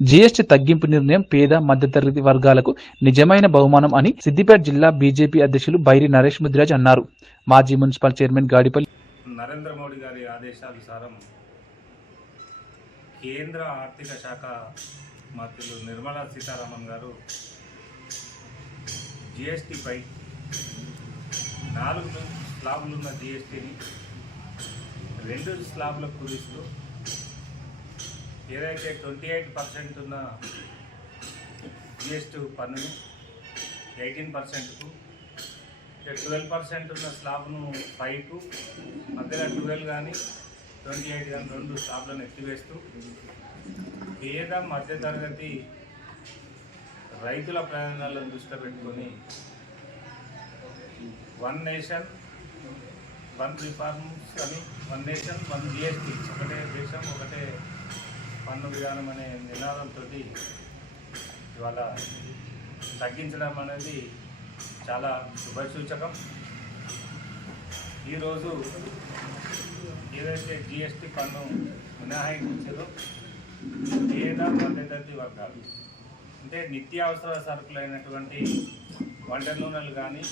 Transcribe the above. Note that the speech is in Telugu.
జీఎస్టీ తగ్గింపు నిర్ణయం పేద మధ్యతరగతి వర్గాలకు నిజమైన బహుమానం అని సిద్దిపేట జిల్లా బీజేపీ అధ్యక్షులు బైరి నరేష్ ముదిరాజ్ అన్నారు. మాజీ మున్సిపల్ చైర్మన్ గాడిపల్లి నరేంద్ర మోడీ గారి ఆదేశానుసారం కేంద్ర ఆర్థిక శాఖ మంత్రులు నిర్మలా సీతారామన్ గారు జిఎస్టీపై నాలుగు స్లాబులు ఉన్న జిఎస్టీని రెండు స్లాబులకు కుదిస్తూ ఏదైతే ట్వంటీ ఎయిట్ పర్సెంట్ ఉన్న జిఎస్టీ పన్నును ఎయిటీన్ పర్సెంట్కు ట్వెల్వ్ పర్సెంట్ ఉన్న స్లాబ్ను ఫైవ్కు మధ్యలో ట్వెల్వ్ కానీ ట్వంటీ ఎయిట్ కానీ రెండు స్లాబ్లను ఎత్తివేస్తూ పేద మధ్యతరగతి రైతుల ప్రయోజనాలను దృష్టిలో పెట్టుకొని వన్ నేషన్ వన్ రిఫార్మ్స్ అని వన్ నేషన్ వన్ జిఎస్టీ ఒకటే దేశం ఒకటే పన్ను విధానం అనే నినాదంతో ఇవాళ తగ్గించడం అనేది చాలా శుభసూచకం. ఈరోజు ఏదైతే జిఎస్టీ పన్ను మినహాయించారో పేద మధ్యతరగతి వర్గాలు. అంటే నిత్యావసర సరుకులైనటువంటి వంట నూనెలు కానీ